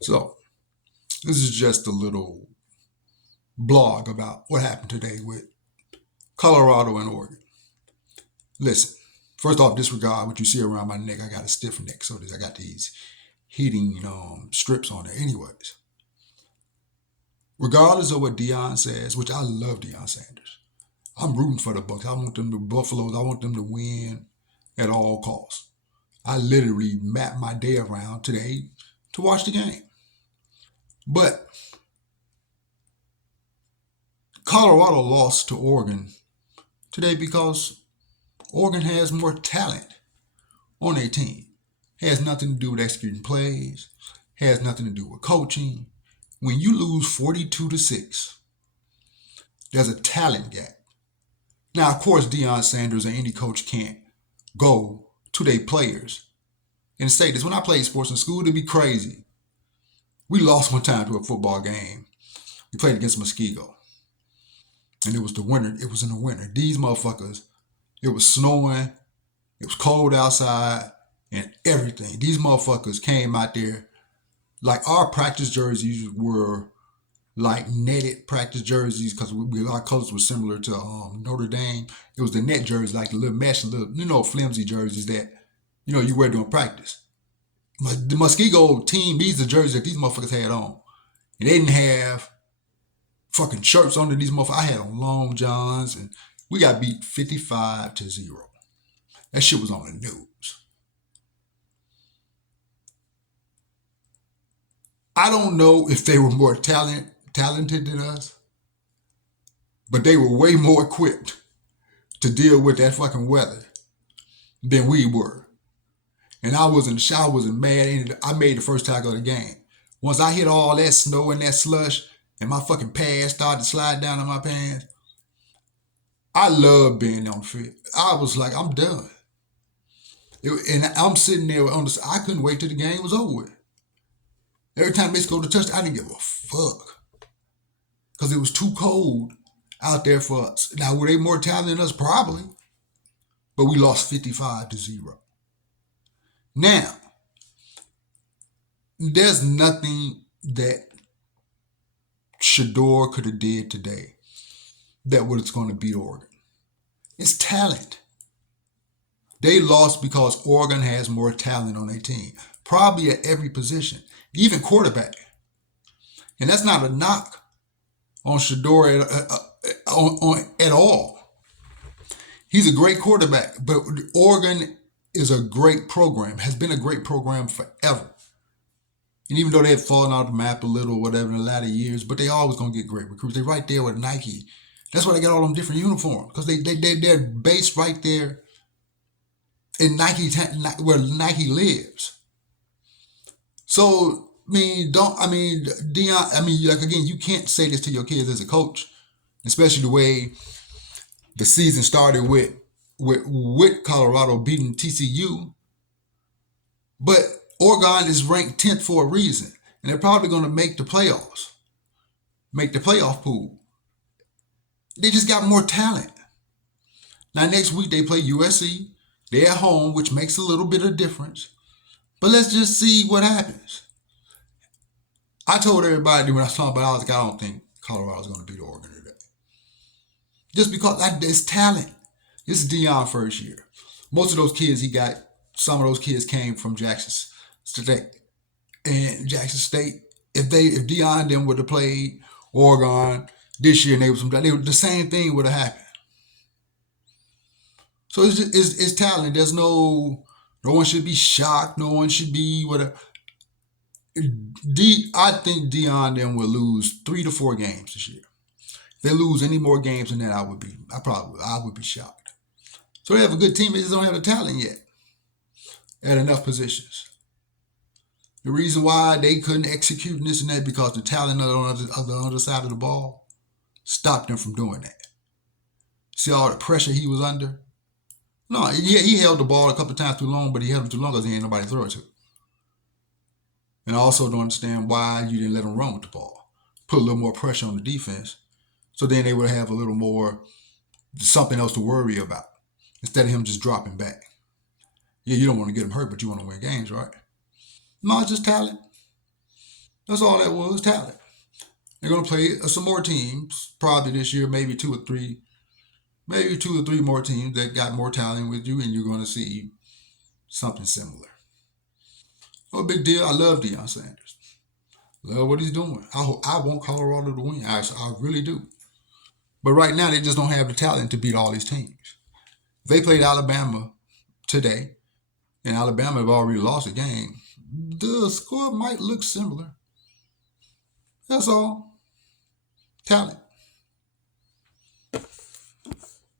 So this is just a little blog about what happened today with Colorado and Oregon. Listen, first off, disregard what you see around my neck. I got a stiff neck, so I got these heating strips on there. Anyways, regardless of what Deion says, which I love Deion Sanders, I'm rooting for the Bucks. I want them to Buffaloes. I want them to win at all costs. I literally mapped my day around today to watch the game. But Colorado lost to Oregon today because Oregon has more talent on their team. Has nothing to do with executing plays. Has nothing to do with coaching. When you lose 42-6, there's a talent gap. Now, of course, Deion Sanders or any coach can't go to their players and say this. When I played sports in school, it'd be crazy. We lost one time to a football game. We played against Muskego. And it was the winter. It was in the winter. These motherfuckers, it was snowing. It was cold outside and everything. These motherfuckers came out there like our practice jerseys were like netted practice jerseys because our colors were similar to Notre Dame. It was the net jerseys, like the little mesh, little flimsy jerseys that you wear during practice. The Muskego team, these are the jerseys that these motherfuckers had on, and they didn't have fucking shirts under these motherfuckers. I had on long johns, and we got beat 55-0. That shit was on the news. I don't know if they were more talented than us, but they were way more equipped to deal with that fucking weather than we were. And I wasn't mad. And I made the first tackle of the game. Once I hit all that snow and that slush, and my fucking pads started to slide down in my pants, I love being on the field. I was like, I'm done. And I'm sitting there I couldn't wait till the game was over with. Every time they scored a touchdown, I didn't give a fuck. Because it was too cold out there for us. Now, were they more talented than us? Probably. But we lost 55-0. Now, there's nothing that Shedeur could have did today that was going to beat Oregon. It's talent. They lost because Oregon has more talent on their team. Probably at every position. Even quarterback. And that's not a knock on Shedeur at all. He's a great quarterback, but Oregon is a great program, has been a great program forever. And even though they have fallen out the map a little or whatever in the latter years, but they always going to get great recruits. They're right there with Nike. That's why they got all them different uniforms, because they're based right there in Nike, where Nike lives. So, Deion, like again, you can't say this to your kids as a coach, especially the way the season started with Colorado beating TCU. But Oregon is ranked 10th for a reason, and they're probably going to make the playoffs, make the playoff pool. They just got more talent. Now, next week they play USC. They're at home, which makes a little bit of difference. But let's just see what happens. I told everybody when I was talking about it, I was like, I don't think Colorado's going to beat Oregon today. Just because there's talent. This is Deion first year. Most of those kids some of those kids came from Jackson State. And Jackson State, if Deion and them would have played Oregon this year and the same thing would have happened. So it's talent. There's no one should be shocked. No one should be whatever. I think Deion them will lose 3 to 4 games this year. If they lose any more games than that, I would be shocked. So they have a good team. They just don't have the talent yet at enough positions. The reason why they couldn't execute this and that because the talent on the other side of the ball stopped them from doing that. See all the pressure he was under? No, he held the ball a couple of times too long, but he held it too long because he ain't nobody to throw it to. And I also don't understand why you didn't let him run with the ball. Put a little more pressure on the defense, so then they would have a little more something else to worry about instead of him just dropping back. Yeah, you don't want to get him hurt, but you want to win games, right? No, it's just talent. That's all that was, talent. They're going to play some more teams probably this year, maybe 2 or 3 more teams that got more talent with you, and you're going to see something similar. No big deal. I love Deion Sanders. Love what he's doing. I want Colorado to win. I really do. But right now, they just don't have the talent to beat all these teams. They played Alabama today, and Alabama have already lost a game. The score might look similar. That's all. Talent.